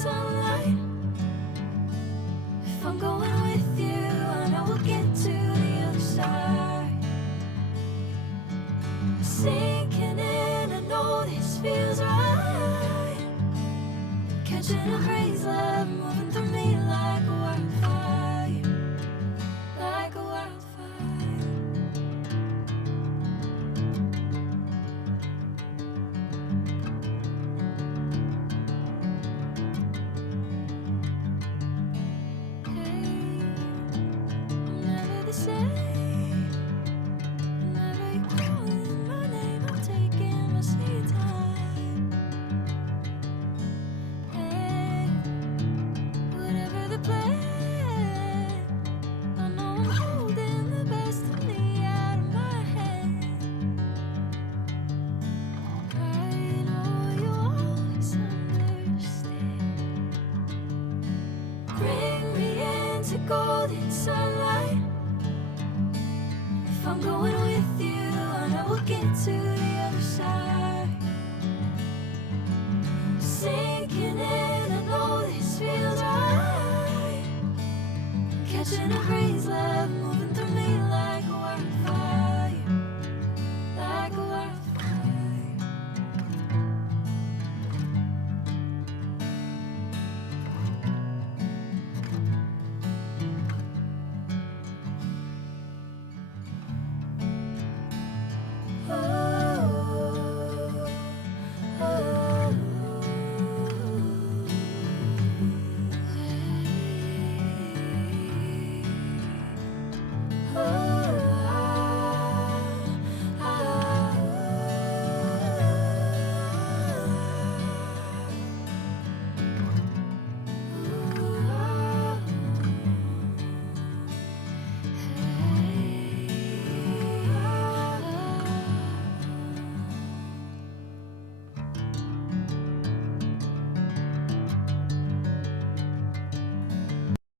sunlight. If I'm going with you, I know we'll get to the other side. Sinking in, I know this feels right. Catching a breeze, love moving through me like a wildfire, like a wildfire. Hey, I'm never the same. Whenever you're calling my name, I'm taking my sweet time. Hey, whatever the plan, I know I'm holding the best of me out of my hand. I know you'll always understand. Bring me into golden sunlight. If I'm going with you, I know we'll get to the other side. Sinking in, I know this feels right.